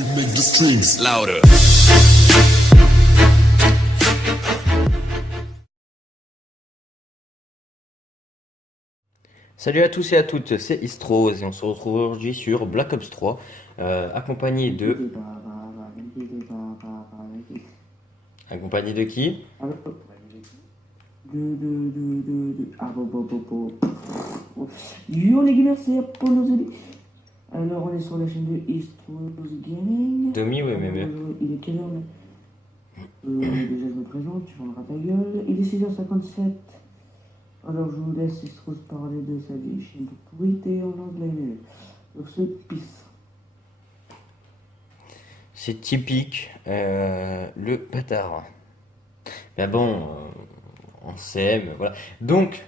Make the strings louder. Salut à tous et à toutes, c'est Istrose et on se retrouve aujourd'hui sur Black Ops 3, accompagné de... Accompagné de qui? Yo les gamers, c'est Apollo Zoli. Alors on est sur la chaîne de Istrose Gaming. Domi ou MME? Il est quelle heure là? Déjà je me présente, tu vendras ta gueule. Il est 6h57. Alors je vous laisse Istrose parler de sa vie chaîne de pourrité en anglais. Donc ce pisse. C'est typique, le bâtard. Mais bon, on s'aime, voilà. Donc,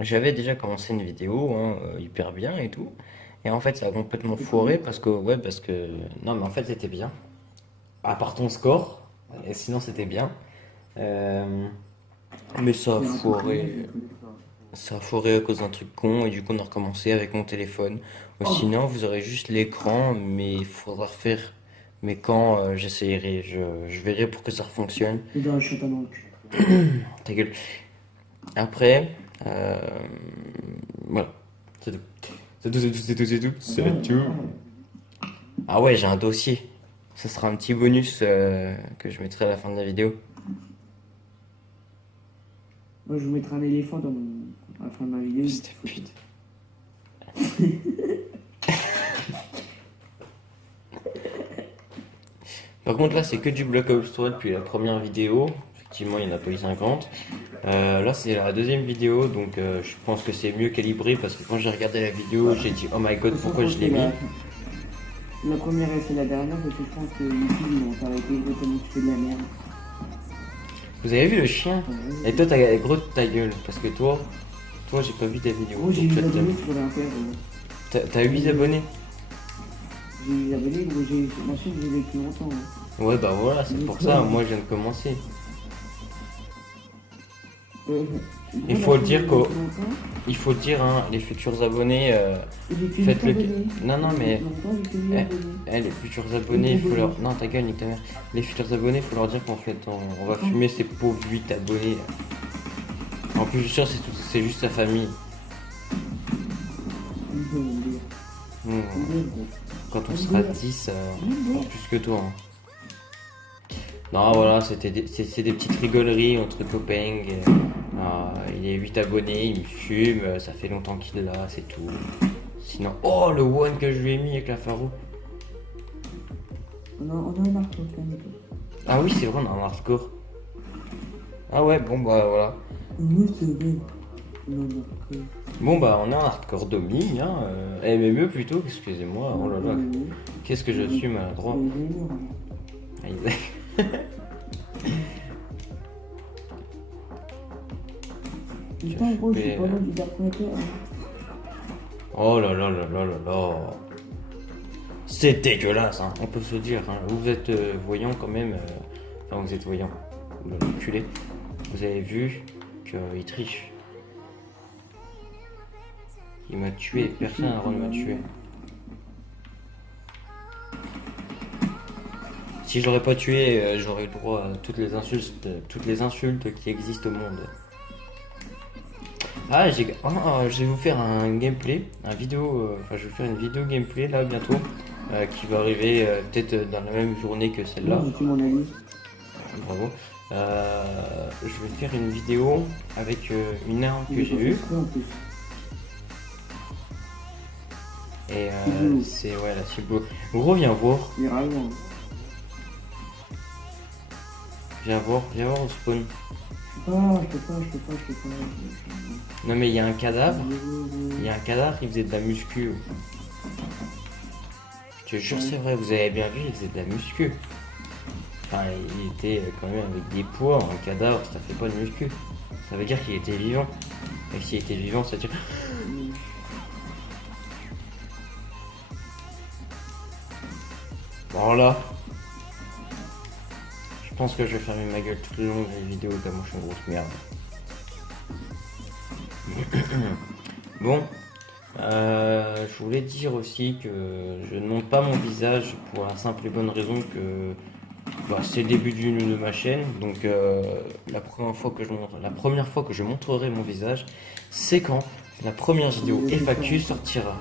j'avais déjà commencé une vidéo, hein, hyper bien et tout. Et en fait, ça a complètement foiré non, mais en fait, c'était bien. À part ton score, et sinon, c'était bien. Euh, mais ça a foiré à cause d'un truc con, et du coup, on a recommencé avec mon téléphone. Ou sinon, vous aurez juste l'écran, mais il faudra refaire. Mais quand j'essayerai, je verrai pour que ça fonctionne. Et dans le chat dans le cul. Ta gueule. Après, voilà. C'est tout. C'est tout, c'est tout, c'est tout, c'est tout. C'est tout. Ah ouais, j'ai un dossier. Ça sera un petit bonus que je mettrai à la fin de la vidéo. Moi je vous mettrai un éléphant à la fin de ma vidéo. Putain. Par contre, là, c'est que du Black Ops 3 depuis la première vidéo. Effectivement, il n'y en a pas eu 50. Là, c'est la deuxième vidéo, donc je pense que c'est mieux calibré parce que quand j'ai regardé la vidéo, j'ai dit oh my god, pourquoi je l'ai mis? La première et c'est la dernière parce que je pense que YouTube ils vont s'arrêter de comment tu fais de la merde. Vous avez vu le chien? Et toi, t'as gros ta gueule parce que toi, j'ai pas vu ta vidéo. Gros, j'ai 8 abonnés sur l'Inter. T'as 8 abonnés? J'ai 8 abonnés, gros, ma chaîne, j'ai vécu longtemps. Hein. Ouais, bah voilà, c'est pour ça, moi je viens de commencer. Il faut le dire, hein, les futurs abonnés, faites-le. Non, non, mais les futurs abonnés, il faut leur. Non, ta gueule, nique ta mère. Les futurs abonnés, il faut leur dire qu'en fait, on va fumer ces pauvres 8 abonnés. En plus, je suis sûr, c'est juste sa famille. Quand on sera 10, plus que toi. Hein. Non, voilà, c'est des petites rigoleries entre copains. Il est 8 abonnés, il me fume, ça fait longtemps qu'il est là, c'est tout. Sinon, oh le one que je lui ai mis avec la Faro. On a un hardcore quand même. Ah oui, c'est vrai, on a un hardcore. Ah ouais, bon bah voilà. Oui, c'est vrai. Bon bah on a un hardcore Domi, hein, MME plutôt, excusez-moi, oh là là, qu'est-ce que je suis maladroit. Putain, gros, je suis pas mal du Dark Matter. Oh là là là là là là. C'est dégueulasse, hein, on peut se dire. Hein. Vous êtes voyant quand même. Enfin, vous êtes voyant. Vous l'avez enculé. Vous avez vu qu'il triche. Il m'a tué, personne n'a le droit de me tuer. Si j'aurais pas tué, j'aurais eu le droit à toutes les insultes qui existent au monde. Ah, je vais vous faire un gameplay, je vais vous faire une vidéo gameplay là bientôt, qui va arriver peut-être dans la même journée que celle-là. Bravo. Je vais faire une vidéo avec une arme que j'ai eue. Et c'est ouais la cible. Gros, viens voir. Viens voir au spawn. Je peux pas. Non mais il y a un cadavre. Il faisait de la muscu. Je te jure c'est vrai, vous avez bien vu, il faisait de la muscu. Enfin, il était quand même avec des poids, un cadavre, ça fait pas de muscu. Ça veut dire qu'il était vivant. Et s'il était vivant, ça tue. Voilà. Je pense que je vais fermer ma gueule tout le long de la vidéo, tellement je suis une grosse merde. Bon, Je voulais dire aussi que je ne montre pas mon visage pour la simple et bonne raison que c'est le début de ma chaîne. Donc la première fois que je montrerai mon visage, c'est quand la première vidéo FAQ sortira.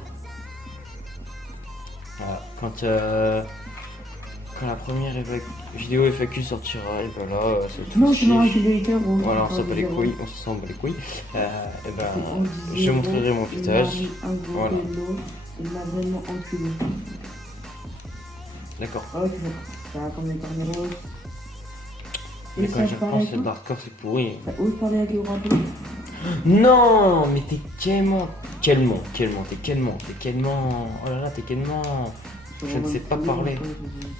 Voilà, quand la première vidéo FAQ sortira, et ben là, c'est tout. Non, tu m'auras dit les gars, voilà, on s'en bat les couilles, on s'en bat les couilles. Et ben, je montrerai mon visage. Voilà. Il m'a vraiment enculé. D'accord. Ok, ça va comme les carneros. Mais quand je pense, c'est hardcore, c'est pourri. Ça ose parler avec le rapport. Non, mais t'es quellement. T'es quellement. Oh là là, t'es quellement. Je ne sais pas parler.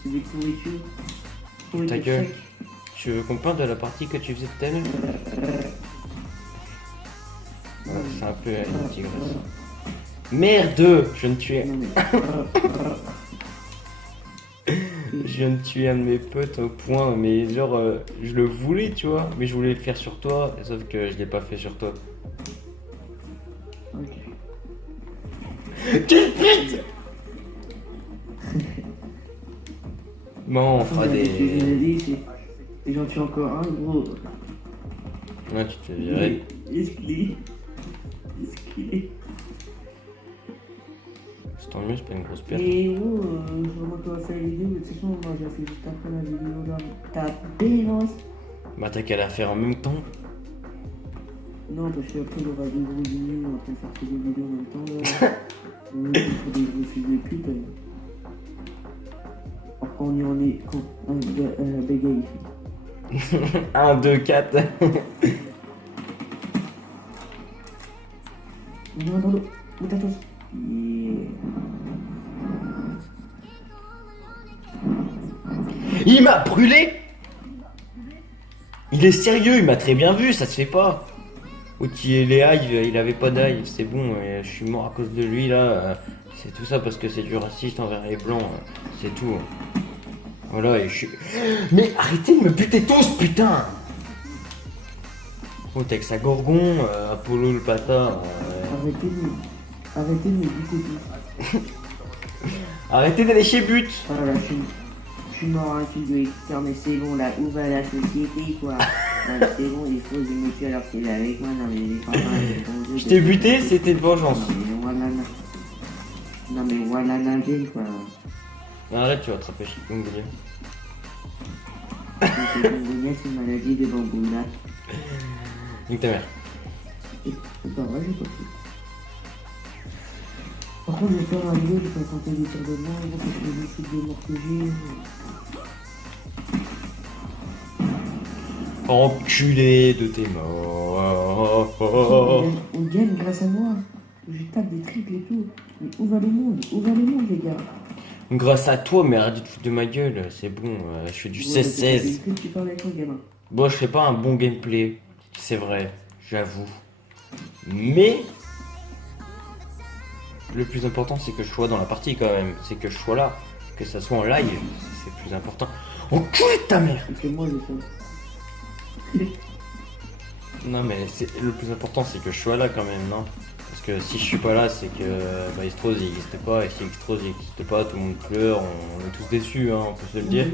C'est des pourritures. Ta gueule. Tu veux qu'on parle de la partie que tu faisais tout à l'heure? Ouais, c'est un peu une digression. Merde! Je ne tuais. Je viens de tuer un de mes potes au point, mais genre, je le voulais, tu vois, mais je voulais le faire sur toi, sauf que je l'ai pas fait sur toi. Ok. Quelle pute! Bon, on fera des... Et j'en tue encore un, gros. Ouais, tu te fais virer. Est-ce qu'il est C'est tant mieux, c'est pas une grosse perte. Et gros, vraiment toi faire la vidéo, de toute façon, moi j'ai fait juste après la vidéo là. T'as bénance. Bah t'as qu'à la faire en même temps. Non, parce qu'après il aura deux gros dîners en train de faire que des vidéos en même temps là. Pour des gros fils de pute. Alors quand on y en est, quand bégaye. 1, 2, 4. Non, dans l'eau. Où t'as tous? Yeah. Il m'a brûlé! Il est sérieux, il m'a très bien vu, ça se fait pas. Outil Léa, il avait pas d'ail, c'est bon, je suis mort à cause de lui là. C'est tout ça parce que c'est du raciste envers les blancs, c'est tout. Voilà, et je suis. Mais arrêtez de me buter tous, putain! Oh, t'es avec sa gorgon, Apollo le pata. Arrêtez de me buter tous. Arrêtez d'aller chez but! Voilà, je suis mort un film de Hector, mais c'est bon là, où va la société quoi? Non, c'est bon, il faut que je me tue alors qu'il est avec moi, non mais il est pas mal. Je t'ai buté, c'était de vengeance. Non mais voilà nager quoi. Arrête, tu vas attraper chikungunya. Chikungunya c'est une maladie de bambou là. Nique ta mère. C'est pas vrai, j'ai pas fait. Par contre, je vais faire un vidéo, je vais pas tenter des tirs de moi, parce que les chutes de mort que j'ai. Enculé de tes morts. On gagne grâce à moi. Je tape des triples et tout. Mais où va le monde? Où va le monde, les gars? Grâce à toi, mais arrête de te foutre de ma gueule, c'est bon, je fais du 16-16. Tu parles avec toi, gamin. Bon, je fais pas un bon gameplay, c'est vrai, j'avoue. Mais le plus important, c'est que je sois dans la partie quand même. C'est que je sois là, que ça soit en live, c'est le plus important. Enculé de ta mère! C'est moi, j'ai fait. Non, mais le plus important, c'est que je sois là quand même, non? Parce que si je suis pas là, c'est que Extros il n'existe pas, et si Extros il n'existe pas, tout le monde pleure, on est tous déçus, hein, on peut se le dire.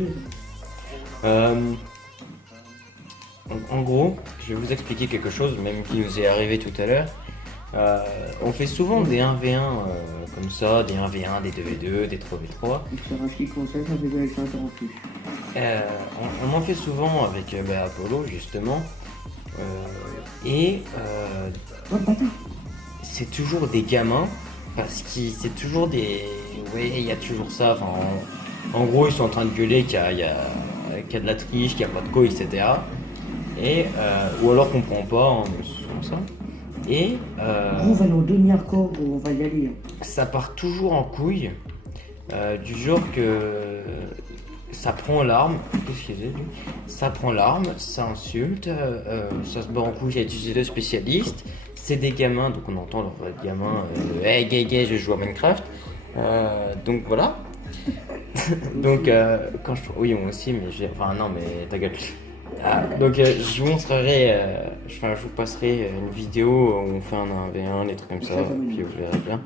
En gros, je vais vous expliquer quelque chose, même qui nous est arrivé tout à l'heure. On fait souvent des 1v1 comme ça, des 1v1, des 2v2, des 3v3. On en fait souvent avec Apollo justement. C'est toujours des gamins, parce que c'est toujours des... Ouais, il y a toujours ça, enfin, en gros ils sont en train de gueuler qu'il y a de la triche, qu'il n'y a pas de co, etc. Ou alors qu'on comprend pas, hein, comme ça. On va nous donner hardcore, on va y aller. Ça part toujours en couille, du genre que ça prend l'arme, qu'est-ce qu'il dit? Ça prend l'arme, ça insulte, ça se bat en couille, il y a des spécialistes, c'est des gamins, donc on entend leur voix de gamin, hey gay, je joue à Minecraft, donc voilà. Donc quand je... Oui, moi aussi, mais j'ai... Enfin non, mais ta gueule. Donc je vous montrerai, enfin, je vous passerai une vidéo où on fait un 1v1, des trucs comme ça, puis vous verrez bien.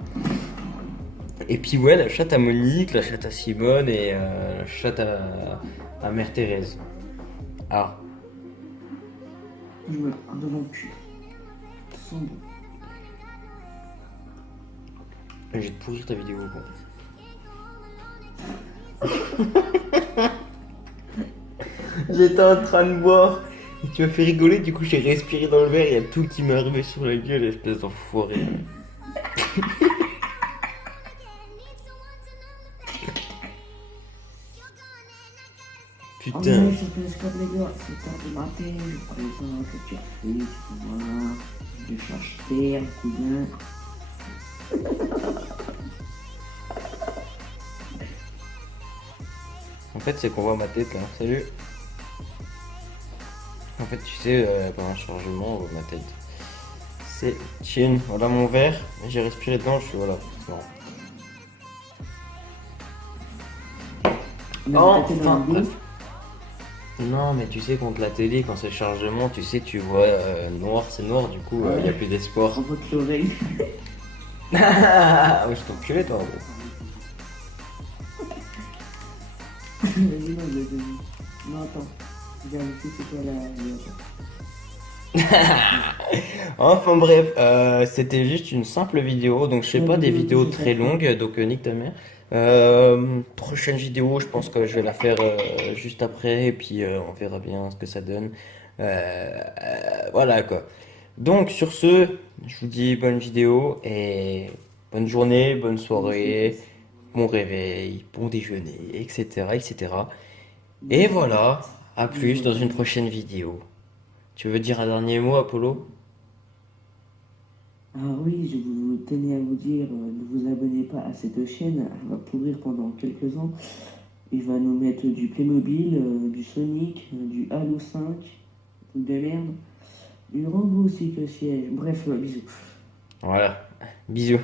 Et puis ouais, la chatte à Monique, la chatte à Simone et la chatte à Mère Thérèse. Ah, Je me prends devant le cul. Sans doute. je vais te pourrir ta vidéo. Quoi. J'étais en train de boire. Et tu m'as fait rigoler, du coup j'ai respiré dans le verre, il y a tout qui m'est arrivé sur la gueule, espèce d'enfoiré. Oh Putain. non, je te laisse comme les gars, c'est tard du matin, je présente le café, tu vois, je cherche terre, cousin. En fait, c'est qu'on voit ma tête là. Salut. En fait, tu sais, pendant un chargement, on voit ma tête. C'est chin. Voilà mon verre. J'ai respiré dedans, je suis voilà. C'est marrant. Enfin, bref. Non, mais tu sais, contre la télé, quand c'est le chargement, tu sais, tu vois noir, c'est noir, du coup, il n'y a plus d'espoir. On voit que l'oreille. Ah, je t'enculais, toi, gros. Vas-y, non, non, attends. Vérifie c'est quoi la. Enfin bref, c'était juste une simple vidéo, donc je sais pas des vidéos très longues, donc nique ta mère. Prochaine vidéo, je pense que je vais la faire juste après, et puis on verra bien ce que ça donne. Voilà quoi. Donc sur ce, je vous dis bonne vidéo et bonne journée, bonne soirée, bon réveil, bon déjeuner, etc., etc. Et voilà, à plus dans une prochaine vidéo. Tu veux dire un dernier mot, Apollo? Ah oui, je vous tenais à vous dire, ne vous abonnez pas à cette chaîne, elle va pourrir pendant quelques ans. Il va nous mettre du Playmobil, du Sonic, du Halo 5, truc de merde, du Rambo aussi que siège. Bref, bisous. Voilà, bisous.